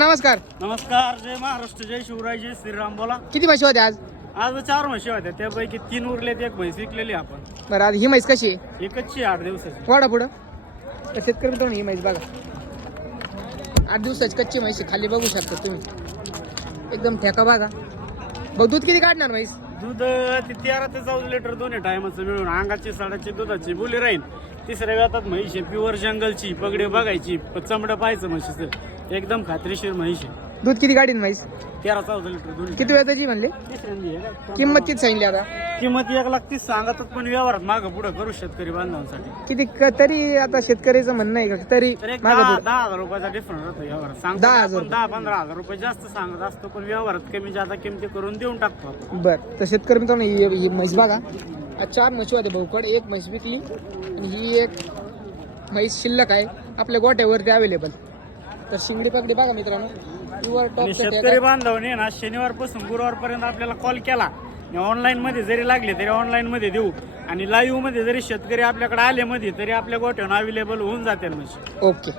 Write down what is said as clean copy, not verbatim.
नमस्कार. नमस्कार. जय महाराष्ट्र, जय शिवराय, जय श्रीराम. बोला. किती म्हशी होत्या आज? आज 4 म्हशी होत्या, त्यापैकी 3 उरलेत, एक म्हैस विकलेली आपण. बरं, आज ही म्हैस कशी आहे? एकच 8 दिवसाची. वाडा पुढं तर शेतकरी मित्रांनो, ही म्हैस बघा, 8 दिवसाची कच्ची म्हैस आहे. खाली बघू शकता तुम्ही, एकदम ठेका बघा. भाऊ दूध किती काढणार म्हैस? दूध 13 ते 14 लिटर दोन्ही टायमाचं मिळून अंगाची साडाची दुधाची बोली राहील. तिसऱ्या व्यातात म्हैस आहे, प्युअर जंगलची. पगडे बघायची, चमडं पाहायचं म्हशीचं, एकदम खात्रीशीर म्हैस आहे. दूध किती काढीन म्हैस? 13-14 लिटर दोन्ही. किती वेळाची म्हणले? तिसऱ्यांदी आहे का? किंमत किती सांगली आता? किंमत 1,30,000 सांगतात, पण व्यवहारात मागं पुढं करू शेतकरी बांधवांसाठी. किती तरी आता शेतकऱ्याचं म्हणणं आहे का तरी तर एक मागं पुढं? 10,000 रुपयाचा डिफरन्स होतो व्यवहारात. सांगतो 10,000 10-15,000 रुपये जास्त सांगत असतो, पण व्यवहारात कमी जादा किमती करून देऊन टाकतो आपण. बरं, तर शेतकरी मित्रांनो, ही म्हैस बघा, आज 4 म्हशी होते भाऊकड. एक म्हैस विकली आणि ही एक म्हैस शिल्लक आहे आपल्या गोट्यावरती अवेलेबल. तर शिंगडी पगडी बघा मित्रांनो, प्युअर आणि टॉप. शेतकरी बांधवाने ना शनिवारपासून गुरुवारपर्यंत आपल्याला कॉल केला, ऑनलाईन मध्ये जरी लागले तरी ऑनलाईन मध्ये देऊ, आणि लाईव्ह मध्ये जरी शेतकरी आपल्याकडे आले मध्ये तरी आपल्या गोठ्यावर अवेलेबल होऊन जातील म्हशी. ओके.